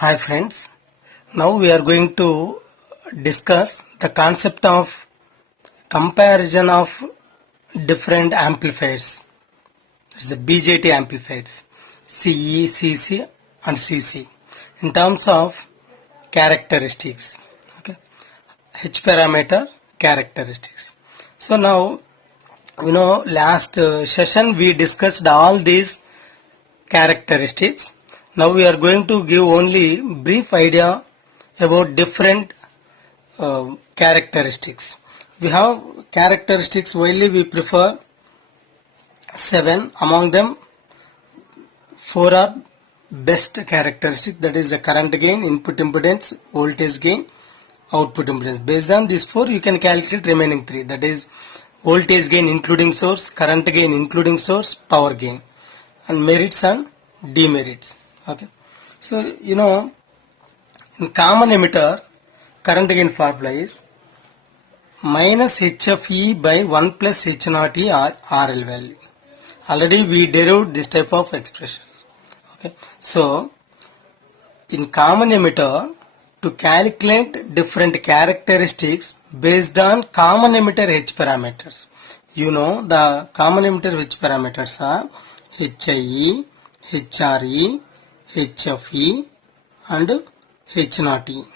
Hi friends, now we are going to discuss the concept of comparison of different amplifiers. It's a BJT amplifiers, CE, CC and CC in terms of characteristics. Okay, H parameter characteristics. So now last session we discussed all these characteristics. Now we are going to give only brief idea about different characteristics. We have characteristics, widely we prefer 7. Among them 4 are best characteristics, that is the current gain, input impedance, voltage gain, output impedance. Based on these 4 you can calculate remaining 3, that is voltage gain including source, current gain including source, power gain, and merits and demerits. Okay, so in common emitter current gain formula is minus HFE by 1 plus H0 E or RL value. Already we derived this type of expressions. Okay, so in common emitter, to calculate different characteristics based on common emitter H parameters, the common emitter H parameters are HIE, HRE, HFE and H0E.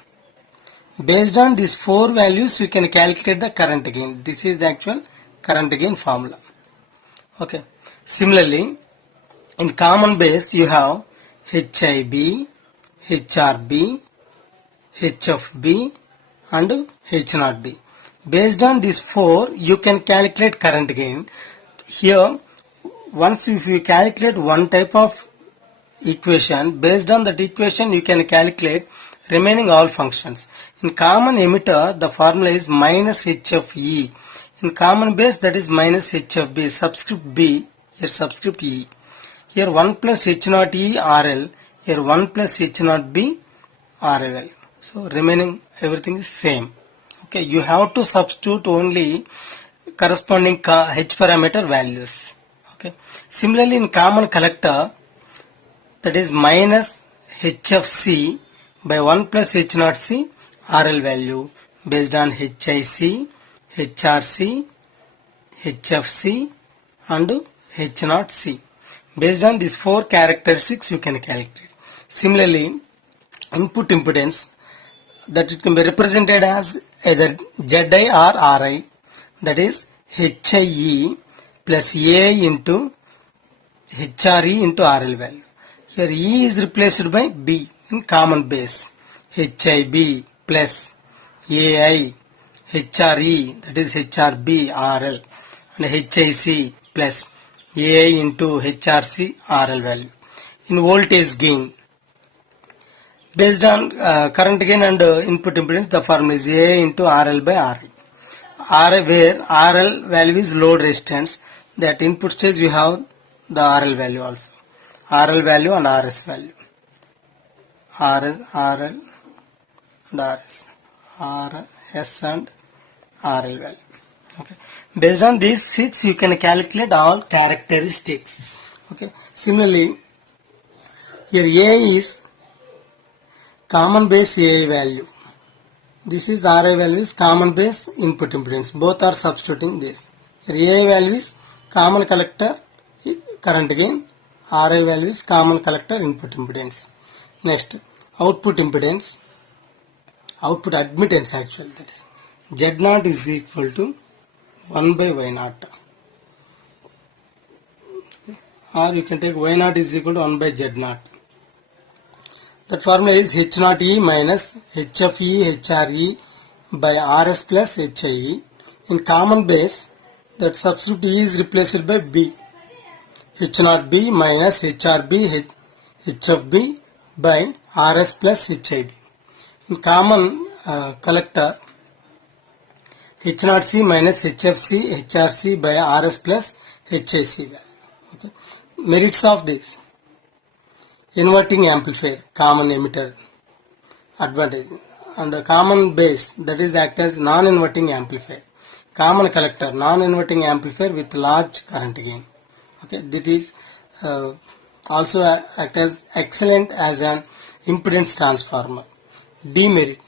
Based on these 4 values you can calculate the current gain. This is the actual current gain formula. Okay. Similarly, in common base you have HIB, HRB, HFB and H0B. Based on these 4 you can calculate current gain. Here once if you calculate one type of equation, based on that equation you can calculate remaining all functions. In common emitter the formula is minus HFE. In common base that is minus HFB, subscript B, here subscript E. Here 1 plus H0 E RL, here 1 plus H0 B RL. So remaining everything is same. Okay, you have to substitute only corresponding H parameter values. Okay. Similarly in common collector, that is minus HFC by 1 plus H0C RL value based on HIC, HRC, HFC and H0C. Based on these 4 characteristics you can calculate. Similarly, input impedance, that it can be represented as either ZI or RI, that is HIE plus A into HRE into RL value. Here E is replaced by B in common base. HIB plus AI, HRE, that is HRB RL, and HIC plus AI into HRC RL value. In voltage gain, based on current gain and input impedance, the formula is AI into RL by RI. Where RL value is load resistance, that input stage you have the RL value also. RL value and RS value. RL and RS. RS and RL value. Okay. Based on these 6 you can calculate all characteristics. Okay. Similarly, here A is common base AI value. This is RI value is common base input impedance. Both are substituting this. Here AI value is common collector current gain. RI value is common collector input impedance. Next, output impedance, output admittance actually, that is Z0 is equal to 1 by Y0. Or you can take Y0 is equal to 1 by Z0. That formula is H0E minus HFE HRE by RS plus HIE. In common base, that subscript E is replaced by B. H0B minus HRB HFB by RS plus HIB. In common collector, H0C minus HFC HRC by RS plus HIC. Okay. Merits of this: inverting amplifier, common emitter advantage, and the common base, that is act as non-inverting amplifier. Common collector, non-inverting amplifier with large current gain. Okay, this is also act as excellent as an impedance transformer. Demerit,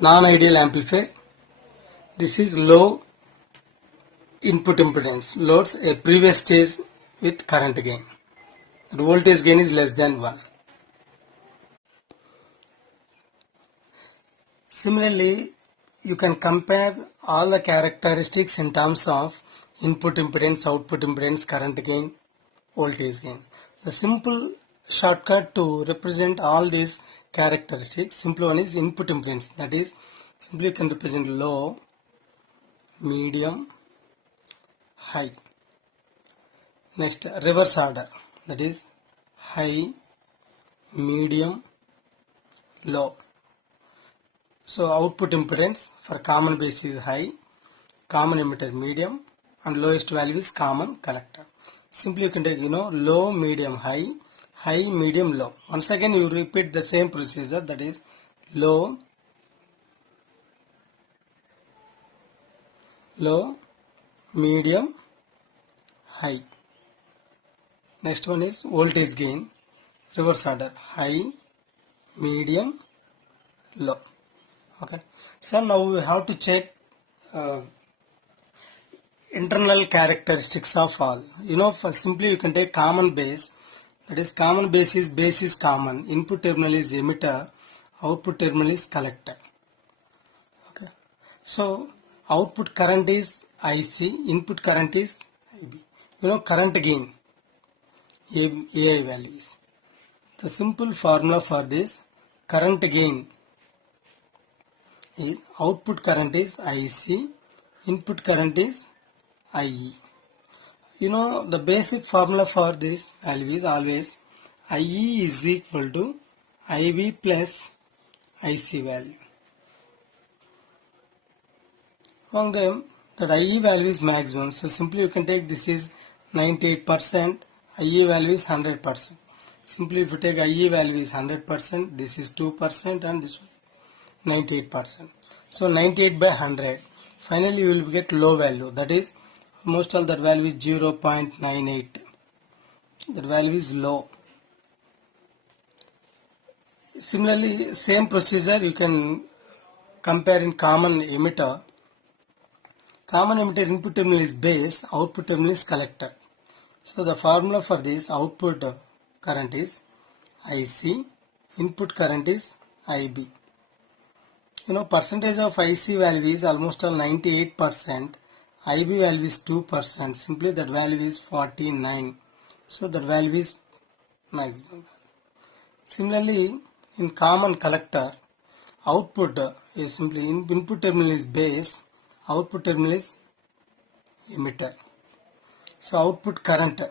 non-ideal amplifier. This is low input impedance, loads a previous stage with current gain. The voltage gain is less than 1. Similarly, you can compare all the characteristics in terms of input impedance, output impedance, current gain, voltage gain. The simple shortcut to represent all these characteristics, simple one is input impedance. That is, simply you can represent low, medium, high. Next, reverse order. That is high, medium, low. So output impedance for common base is high, common emitter medium, and lowest value is common collector. Simply you can take low, medium, high, high, medium, low. Once again you repeat the same procedure, that is low, medium, high. Next one is voltage gain, reverse order, high, medium, low. Okay, so now we have to check internal characteristics of all. For simply you can take common base. That is, common base is common. Input terminal is emitter, output terminal is collector. Okay, so output current is IC, input current is IB. Current gain, AI values. The simple formula for this current gain is output current is IC, input current is IE. The basic formula for this value is always IE is equal to IB plus IC value. Among them, that IE value is maximum. So simply you can take this is 98%, IE value is 100%. Simply if you take IE value is 100%, this is 2% and this 98%. So 98 by 100. Finally you will get low value. That is most of that value is 0.98. That value is low. Similarly, same procedure you can compare in common emitter. Common emitter input terminal is base, output terminal is collector. So the formula for this output current is IC, input current is IB. Percentage of IC value is almost 98%, IB value is 2%, simply that value is 49. So that value is maximum. Similarly, in common collector, output is simply input terminal is base, output terminal is emitter. So output current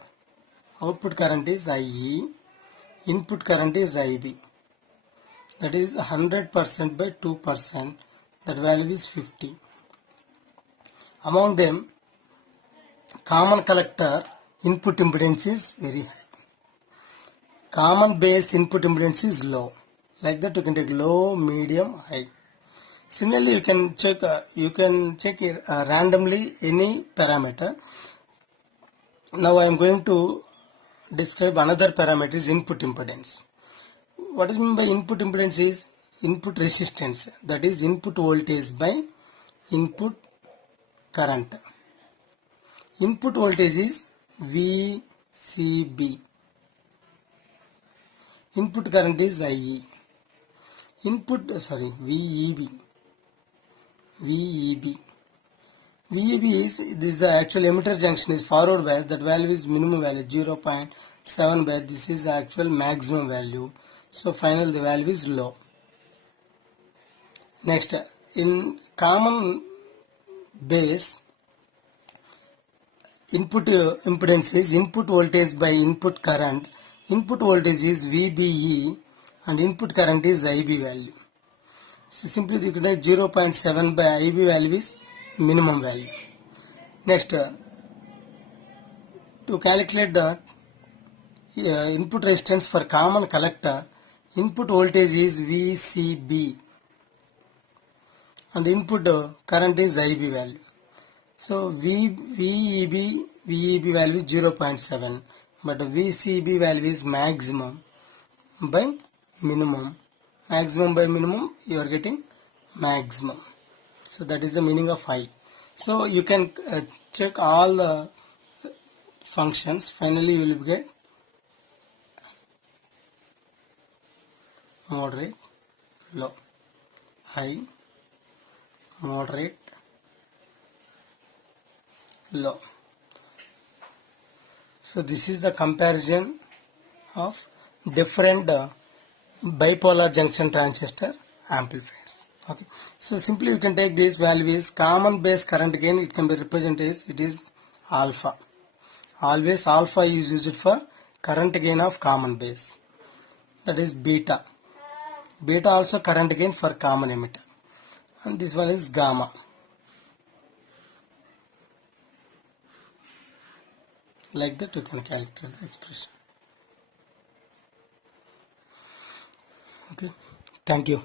is IE, input current is IB. That is 100% by 2%, that value is 50. Among them, common collector input impedance is very high. Common base input impedance is low. Like that you can take low, medium, high. Similarly, you can check randomly any parameter. Now I am going to describe another parameter is input impedance. What is meant by input impedance is input resistance, that is input voltage by input current. Input voltage is VCB. Input current is IE. VEB. VEB is, this is the actual emitter junction is forward bias, that value is minimum value 0.7 bias, this is the actual maximum value. So final the value is low. Next, in common base, input impedance is input voltage by input current. Input voltage is VBE and input current is IB value. So simply you can take 0.7 by IB value is minimum value. Next, to calculate the input resistance for common collector, input voltage is VCB and input current is IB value. So VEB value is 0.7, but VCB value is maximum by minimum. Maximum by minimum, you are getting maximum. So that is the meaning of high. So you can check all the functions. Finally you will get moderate, low, high, moderate, low. So this is the comparison of different bipolar junction transistor amplifiers. Okay, so simply you can take these values. Common base current gain, it can be represented as it is alpha. Always alpha is used for current gain of common base. That is beta. Beta also current gain for common emitter. And this one is gamma. Like that you can calculate the expression. Okay, thank you.